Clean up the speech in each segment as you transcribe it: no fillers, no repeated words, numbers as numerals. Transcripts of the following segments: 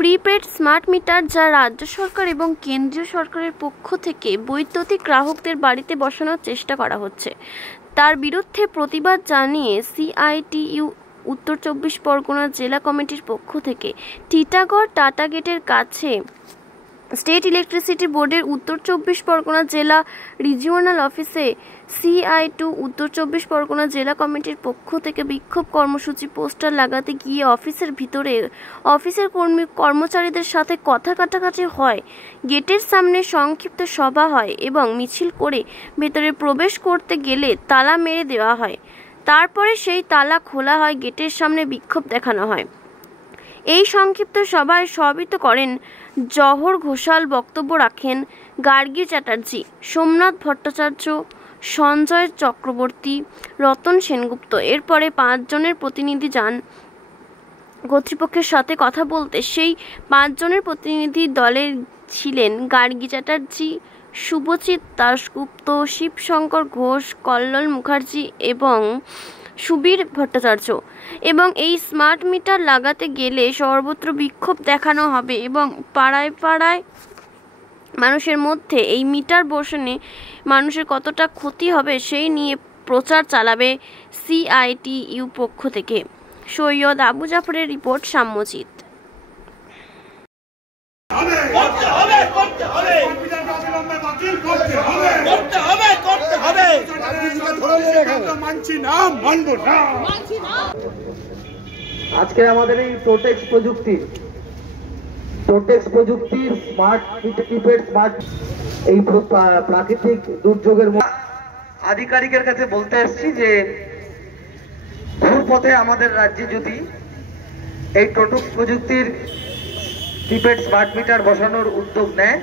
Prepaid smart meter যা রাজ্য সরকার এবং কেন্দ্রীয় সরকারের পক্ষ থেকে বৈদ্যুতিক গ্রাহকদের বাড়িতে বসানোর চেষ্টা করা হচ্ছে, তার বিরুদ্ধে প্রতিবাদ জানিয়ে সিআইটিইউ উত্তর ২৪ পরগনা জেলা কমিটির পক্ষ থেকে টিটাগড় টাটা গেটের কাছে স্টেট ইলেকট্রিসিটি বোর্ডের উত্তর ২৪ পরগনা জেলা রিজিওনাল অফিসে সিআইটিইউ উত্তর ২৪ পরগনা জেলা কমিটির পক্ষ থেকে বিক্ষোভ কর্মসূচি পোস্টার লাগাতে গিয়ে অফিসের ভিতরে অফিসের কর্মচারীদের সাথে কথা কাটাকাটি হয়। গেটের সামনে সংক্ষিপ্ত সভা হয় এবং মিছিল করে ভেতরে প্রবেশ করতে গেলে তালা মেরে দেওয়া হয়। তারপরে সেই তালা খোলা হয়, গেটের সামনে বিক্ষোভ দেখানো হয়। এই সংক্ষিপ্ত সভায় সভাপতিত্ব করেন জহর ঘোষাল, বক্তব্য রাখেন গার্গী চ্যাটার্জি, সোমনাথ ভট্টাচার্য, সঞ্জয় চক্রবর্তী, রতন সেনগুপ্ত। এরপরে ৫ জনের প্রতিনিধি যান কর্তৃপক্ষের সাথে কথা বলতে। সেই ৫ জনের প্রতিনিধি দলে ছিলেন গার্গী চ্যাটার্জি, শুভজিৎ দাশগুপ্ত, শিবশঙ্কর ঘোষ, কল্লোল মুখার্জি এবং সুবীর ভট্টাচার্য। এবং এই স্মার্ট মিটার লাগাতে গেলে সর্বত্র বিক্ষোভ দেখানো হবে এবং পাড়ায় পাড়ায় মানুষের মধ্যে এই মিটার বসানো মানুষের কতটা ক্ষতি হবে সেই নিয়ে প্রচার চালাবে সিআইটিইউ পক্ষ থেকে। সৈয়দ আবু জাফরের রিপোর্ট, সাম্যজিৎ। আজকে আমাদের এই টোটেক্স প্রযুক্তির স্মার্ট প্রিপেড স্মার্ট এই প্রাকৃতিক দুর্যোগের আধিকারিকের কাছে বলতে আসছি যে ঘুরপথে আমাদের রাজ্যে যদি এই টোটেক্স প্রযুক্তির প্রিপেড স্মার্ট মিটার বসানোর উদ্যোগ নেয়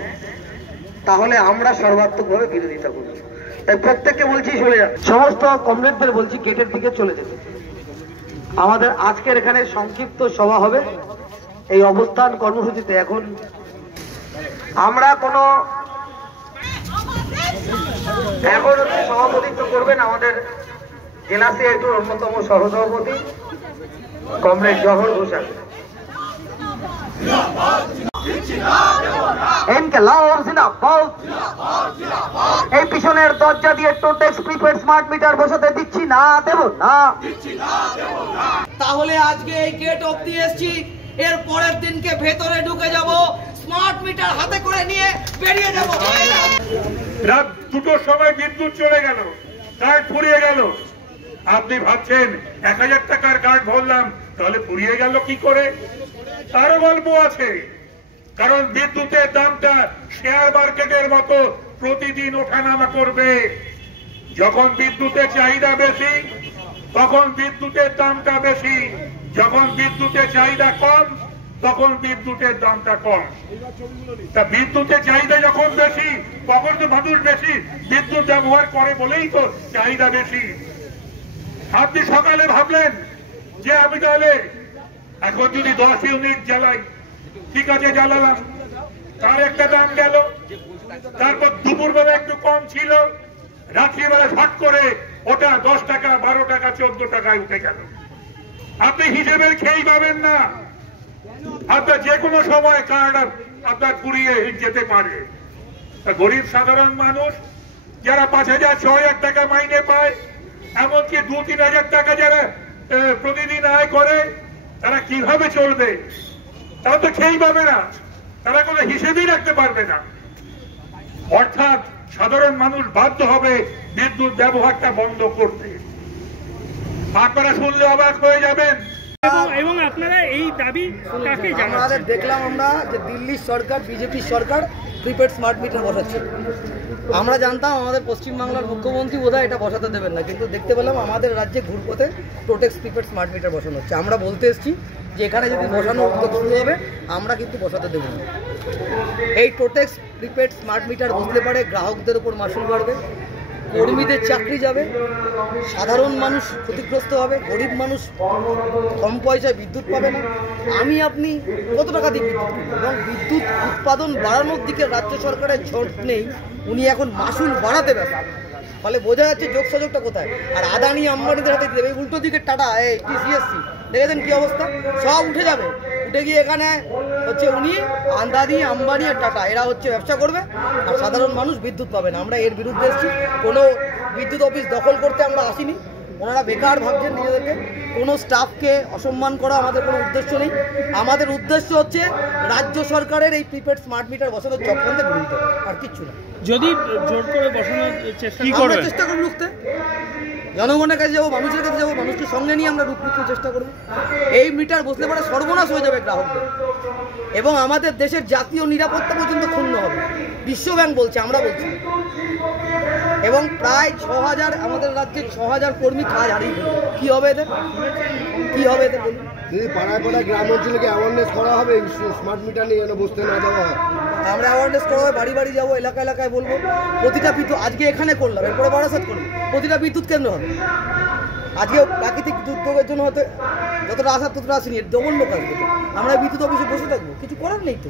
তাহলে আমরা সর্বাত্মকভাবে বিরোধিতা করব। তাই প্রত্যেককে বলছি চলে যান, সমস্ত কমরেডদের বলছি গেটের দিকে চলে যেতে। আমাদের আজকের এখানে সংক্ষিপ্ত সভা হবে এই অবস্থান কর্মসূচিতে। এখন আমরা এখন সভাপতিত্ব করবেন আমাদের জেলা সিআইটির অন্যতম সহসভাপতি কমরেড জহর ঘোষাল। এই পিছনের দরজা দিয়ে টোটেক্স প্রিপেড স্মার্ট মিটার বসাতে দিচ্ছি না, দেব না। তাহলে আজকে এই গেট অবধি এসছি, এর পরের দিনকে ভেতরে ঢুকে যাব, স্মার্ট মিটার হাতে করে নিয়ে বেরিয়ে যাব। রাত 2টোর সময় বিদ্যুৎ চলে গেল, কার্ড ফুরিয়ে গেল। আপনি ভাবছেন 1000 টাকার কার্ড ভরলাম, তাহলে ফুরিয়ে গেল কি করে? তারও গল্প আছে। কারণ বিদ্যুতের দামটা শেয়ার মার্কেটের মতো প্রতিদিন ওঠানামা করবে। যখন বিদ্যুতের চাহিদা বেশি তখন বিদ্যুতের দামটা বেশি, যখন বিদ্যুতের চাহিদা কম তখন বিদ্যুতের দামটা কম। তা বিদ্যুতের চাহিদা যখন বেশি তখন তো মানুষ বেশি বিদ্যুৎ ব্যবহার করে বলেই তো চাহিদা বেশি। আপনি সকালে ভাবলেন যে আমি তাহলে এখন যদি 10 ইউনিট জ্বালাই, ঠিক আছে জ্বালালাম, তার একটা দাম গেল। তারপর দুপুরবেলা একটু কম ছিল, রাত্রিবেলা ফট করে ওটা 10 টাকা, 12 টাকা, 14 টাকায় উঠে গেল। আপনি হিসেবের খেয়েই পাবেন না। আপনার যে কোনো সময় কার্ড আপনার ফুরিয়ে যেতে পারে। গরিব সাধারণ মানুষ যারা 5,000, 6,000 টাকা মাইনে পায়, এমনকি 2-3 হাজার টাকা যারা প্রতিদিন আয় করে, তারা কিভাবে চলবে? তারা তো খেয়েই পাবে না, তারা কোনো হিসেবেই রাখতে পারবে না। অর্থাৎ সাধারণ মানুষ বাধ্য হবে বিদ্যুৎ ব্যবহারটা বন্ধ করতে। আপনারা শুনলে অবাক হয়ে যাবেন। এবং আপনারা এই দাবি কাকে জানাচ্ছেন? আমাদের দেখলাম আমরা যে দিল্লির সরকার, বিজেপি সরকার প্রিপেড স্মার্ট মিটার বসাচ্ছে। আমরা জানতাম আমাদের পশ্চিমবাংলার মুখ্যমন্ত্রী বোধহয় এটা বসাতে দেবেন না, কিন্তু দেখতে পেলাম আমাদের রাজ্যে ঘুরপথে টোটেক্স প্রিপেড স্মার্ট মিটার বসানো হচ্ছে। আমরা বলতে এসেছি যে এখানে যদি বসানোর উদ্যোগ শুরু হবে আমরা কিন্তু বসাতে দেব না। এই টোটেক্স প্রিপেড স্মার্ট মিটার বসতে পারে, গ্রাহকদের উপর মাসুল বাড়বে, কর্মীদের চাকরি যাবে, সাধারণ মানুষ ক্ষতিগ্রস্ত হবে, গরিব মানুষ কম পয়সায় বিদ্যুৎ পাবে না। আমি আপনি কত টাকা দিয়ে বিদ্যুৎ কিনবো? এবং বিদ্যুৎ উৎপাদন বাড়ানোর দিকে রাজ্য সরকারের ঝোঁক নেই, উনি এখন মাসুল বাড়াতে ব্যস্ত। ফলে বোঝা যাচ্ছে যোগসাযোগটা কোথায়। আর আদানি আম্বানিদের হাতে দেবে, উল্টো দিকে টাটা, এই টিসিএসসি দেখেছেন কি অবস্থা, সব উঠে যাবে। উঠে গিয়ে এখানে হচ্ছে উনি আন্দানি, আম্বানি আর টাটা এরা হচ্ছে ব্যবসা করবে, আর সাধারণ মানুষ বিদ্যুৎ পাবে না। আমরা এর বিরুদ্ধে এসেছি। কোনো বিদ্যুৎ অফিস দখল করতে আমরা আসিনি। ওনারা বেকার ভাবছেন নিজেদেরকে। কোনো স্টাফকে অসম্মান করা আমাদের কোনো উদ্দেশ্য নেই। আমাদের উদ্দেশ্য হচ্ছে রাজ্য সরকারের এই প্রিপেড স্মার্ট মিটার বসানোর চক্রান্তে বিরোধিতা করা, আর কিচ্ছু না। যদি জোর করে বসানোর চেষ্টা আমরা চেষ্টা করব রুখতে, জনগণের কাছে যাবো, মানুষের কাছে যাবো, মানুষকে সঙ্গে নিয়ে আমরা রুখতে চেষ্টা করবো। এই মিটার বসলে পরে সর্বনাশ হয়ে যাবে গ্রাহকদের, এবং আমাদের দেশের জাতীয় নিরাপত্তা পর্যন্ত ক্ষুণ্ণ হবে। বিশ্বব্যাংক বলছে, আমরা বলছি। এবং প্রায় 6000 আমাদের রাজ্যে 6000 কর্মী কাজ হারিয়ে ফেলবে। কি হবে এদের, কি হবে এদের বলুন? যদি পাড়ায় পাড়ায় গ্রাম অঞ্চলকে অ্যাওয়ারনেস করা হবে স্মার্ট মিটার নিয়ে, যেন বসতে না দেওয়া হয়। আমরা অ্যাওয়ারনেস করা হবে, বাড়ি বাড়ি যাবো, এলাকা এলাকায় বলবো। প্রতিটা বিদ্যুৎ আজকে এখানে করলাম, এরপরে বারাসাত করবো, প্রতিটা বিদ্যুৎ কেন্দ্র হবে। আজকে প্রাকৃতিক দুর্যোগের জন্য হয়তো যতটা আসার ততটা আসেনি, ডবল লোক আসবে। আমরা বিদ্যুৎ অফিসে বসে থাকবো, কিছু করার নেই তো।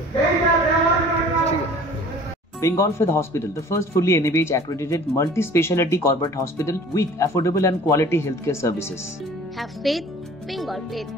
Bengal Fifth Hospital, the first fully NABH accredited multi-speciality corporate hospital with affordable and quality healthcare services. Have faith, Bengal Faith.